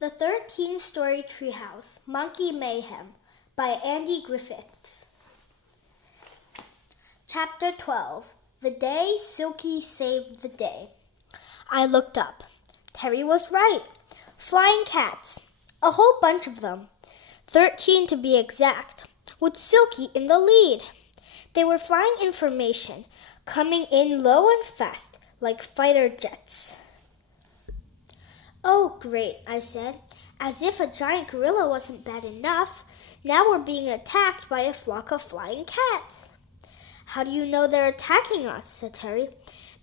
The 13-Story Treehouse, Monkey Mayhem by Andy Griffiths. Chapter 12. The Day Silky Saved the Day. I looked up. Terry was right. Flying cats. A whole bunch of them. 13 to be exact, with Silky in the lead. They were flying in formation, coming in low and fast, like fighter jets. Oh, great, I said. As if a giant gorilla wasn't bad enough, now we're being attacked by a flock of flying cats. How do you know they're attacking us? Said Terry.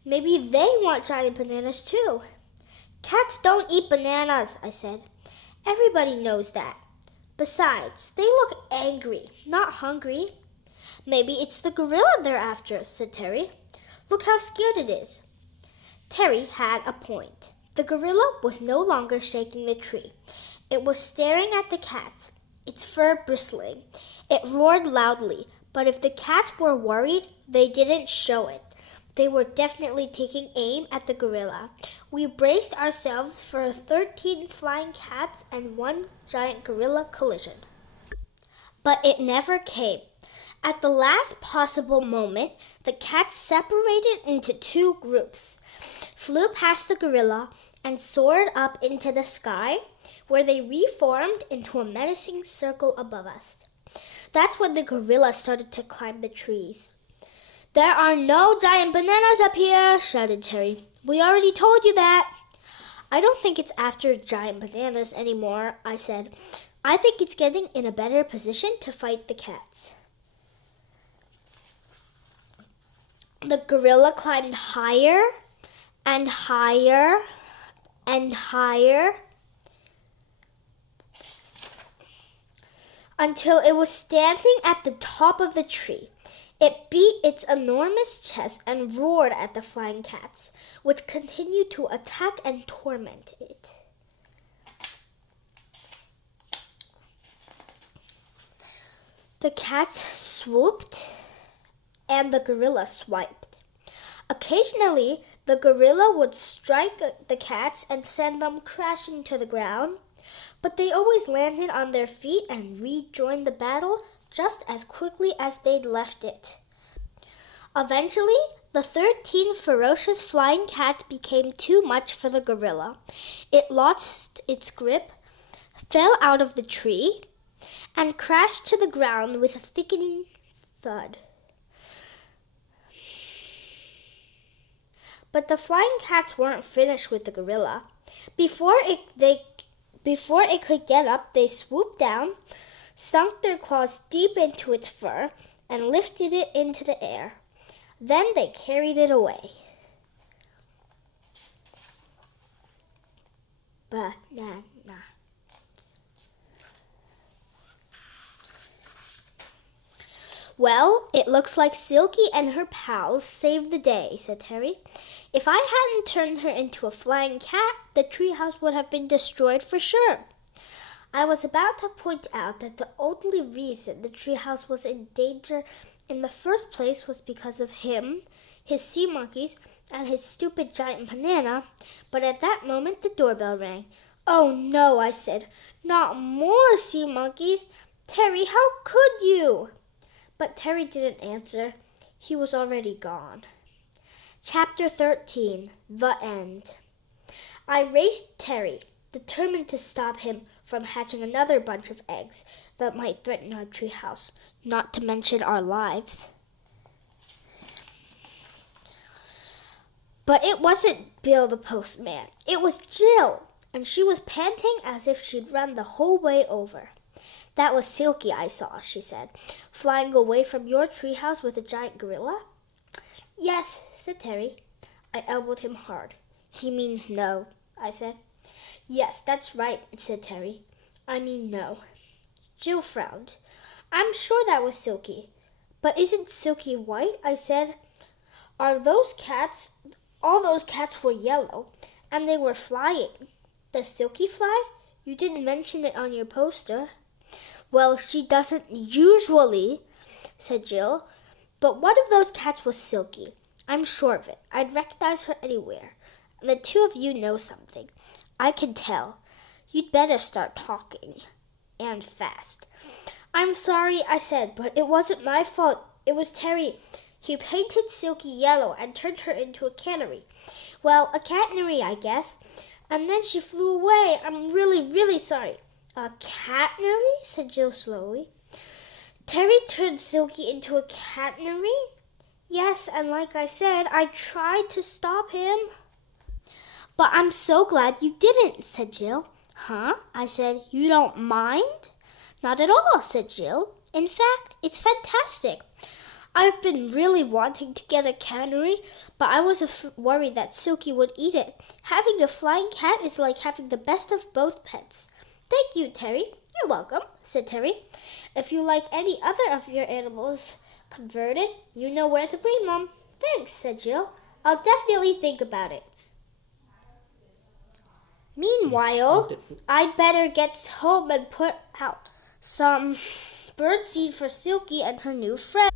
Maybe they want giant bananas too. Cats don't eat bananas, I said. Everybody knows that. Besides, they look angry, not hungry. Maybe it's the gorilla they're after, said Terry. Look how scared it is. Terry had a point. The gorilla was no longer shaking the tree. It was staring at the cats, its fur bristling. It roared loudly, but if the cats were worried, they didn't show it. They were definitely taking aim at the gorilla. We braced ourselves for 13 flying cats and one giant gorilla collision. But it never came. At the last possible moment, the cats separated into two groups, flew past the gorilla, and soared up into the sky, where they reformed into a menacing circle above us. That's when the gorilla started to climb the trees. There are no giant bananas up here, shouted Terry. We already told you that. I don't think it's after giant bananas anymore, I said. I think it's getting in a better position to fight the cats. The gorilla climbed higher and higher and higher until it was standing at the top of the tree. It beat its enormous chest and roared at the flying cats, which continued to attack and torment it. The cats swooped and the gorilla swiped. Occasionally, the gorilla would strike the cats and send them crashing to the ground, but they always landed on their feet and rejoined the battle just as quickly as they'd left it. Eventually, the 13 ferocious flying cats became too much for the gorilla. It lost its grip, fell out of the tree, and crashed to the ground with a thickening thud. But the flying cats weren't finished with the gorilla. Before it could get up, they swooped down, sunk their claws deep into its fur, and lifted it into the air. Then they carried it away. Banana. Well, it looks like Silky and her pals saved the day, said Terry. If I hadn't turned her into a flying cat, the treehouse would have been destroyed for sure. I was about to point out that the only reason the treehouse was in danger in the first place was because of him, his sea monkeys, and his stupid giant banana, but at that moment the doorbell rang. Oh no, I said, not more sea monkeys. Terry, how could you? But Terry didn't answer. He was already gone. Chapter 13. The End. I raced Terry, determined to stop him from hatching another bunch of eggs that might threaten our treehouse, not to mention our lives. But it wasn't Bill the postman. It was Jill, and she was panting as if she'd run the whole way over. That was Silky I saw, she said, flying away from your treehouse with a giant gorilla. Yes, said Terry. I elbowed him hard. He means no, I said. Yes, that's right, said Terry. I mean no. Jill frowned. I'm sure that was Silky. But isn't Silky white? I said. All those cats were yellow, and they were flying. Does Silky fly? You didn't mention it on your poster. Well, she doesn't usually, said Jill. But one of those cats was Silky. I'm sure of it. I'd recognize her anywhere. And the two of you know something. I can tell. You'd better start talking. And fast. I'm sorry, I said, but it wasn't my fault. It was Terry. He painted Silky yellow and turned her into a canary. Well, a catenary, I guess. And then she flew away. I'm really, really sorry. A catenary? Said Jill slowly. Terry turned Silky into a catenary? Yes, and like I said, I tried to stop him. But I'm so glad you didn't, said Jill. Huh? I said, you don't mind? Not at all, said Jill. In fact, it's fantastic. I've been really wanting to get a canary, but I was worried that Silky would eat it. Having a flying cat is like having the best of both pets. Thank you, Terry. You're welcome, said Terry. If you like any other of your animals converted, you know where to bring them. Thanks, said Jill. I'll definitely think about it. Meanwhile, I'd better get home and put out some birdseed for Silky and her new friend.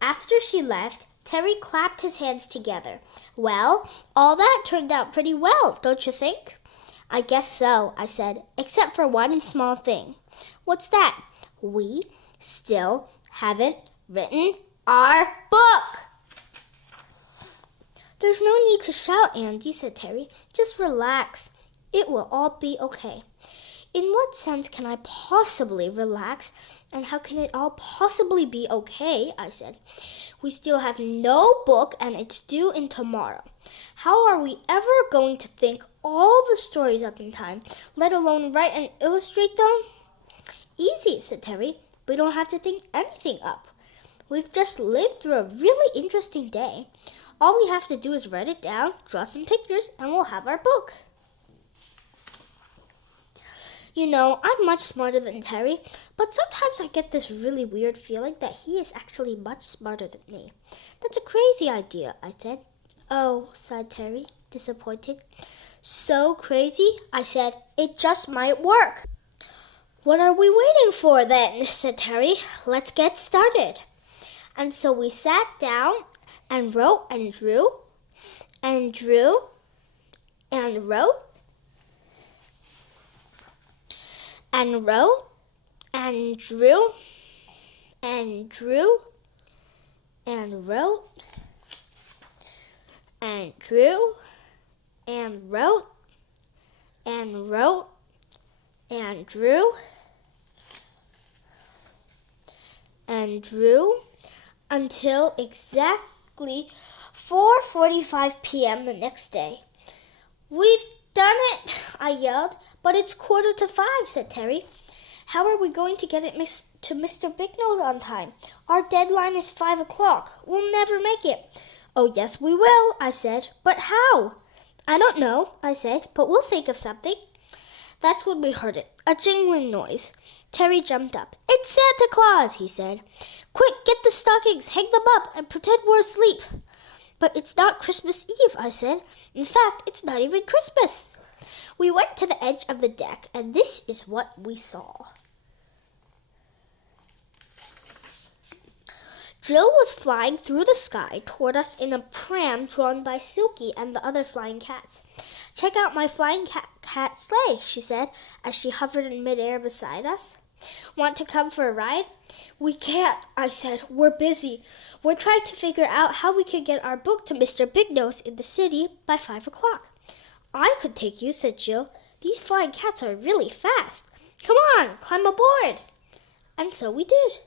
After she left, Terry clapped his hands together. Well, all that turned out pretty well, don't you think? I guess so, I said, except for one small thing. What's that? We still haven't written our book. There's no need to shout, Andy, said Terry. Just relax. It will all be okay. In what sense can I possibly relax, and how can it all possibly be okay? I said. We still have no book, and it's due in tomorrow. How are we ever going to think all the stories up in time, let alone write and illustrate them? Easy, said Terry. We don't have to think anything up. We've just lived through a really interesting day. All we have to do is write it down, draw some pictures, and we'll have our book. You know, I'm much smarter than Terry, but sometimes I get this really weird feeling that he is actually much smarter than me. That's a crazy idea, I said. Oh, sighed Terry, disappointed. So crazy, I said, it just might work. What are we waiting for then, said Terry. Let's get started. And so we sat down and wrote and drew and drew and wrote and wrote and drew and drew and wrote and drew and wrote and wrote and drew and drew until exactly 4:45 p.m. the next day. We've done it, I yelled. But it's 4:45, said Terry. How are we going to get it to Mr. Bignose on time? Our deadline is 5 o'clock. We'll never make it. Oh, yes, we will, I said. But how? I don't know, I said, but we'll think of something. That's when we heard it, a jingling noise. Terry jumped up. It's Santa Claus, he said. Quick, get the stockings, hang them up, and pretend we're asleep. But it's not Christmas Eve, I said. In fact, it's not even Christmas. We went to the edge of the deck, and this is what we saw. Jill was flying through the sky toward us in a pram drawn by Silky and the other flying cats. Check out my flying cat sleigh, she said, as she hovered in midair beside us. Want to come for a ride? We can't, I said. We're busy. We're trying to figure out how we can get our book to Mr. Bignose in the city by 5 o'clock. I could take you, said Jill. These flying cats are really fast. Come on, climb aboard. And so we did.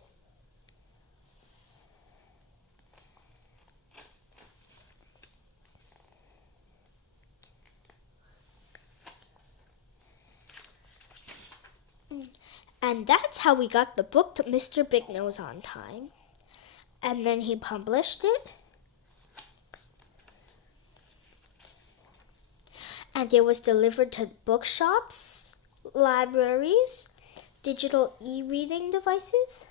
And that's how we got the book to Mr. Bignose on time. And then he published it. And it was delivered to bookshops, libraries, digital e-reading devices,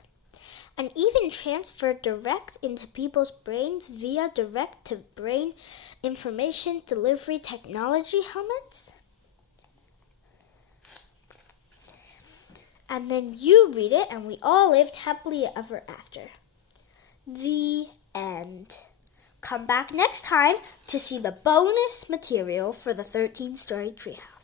and even transferred direct into people's brains via direct-to-brain information delivery technology helmets. And then you read it, and we all lived happily ever after. The end. Come back next time to see the bonus material for the 13-story treehouse.